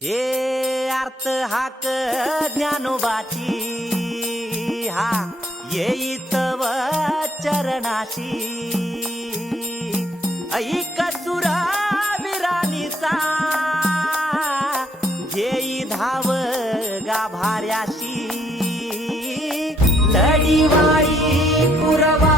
हे अर्थ हाक ज्ञानोबाची हा येईतव चरणाशी ऐक सुरा विराणीचा घेई धाव गाभाऱ्याशी लढीवाळी पुरवा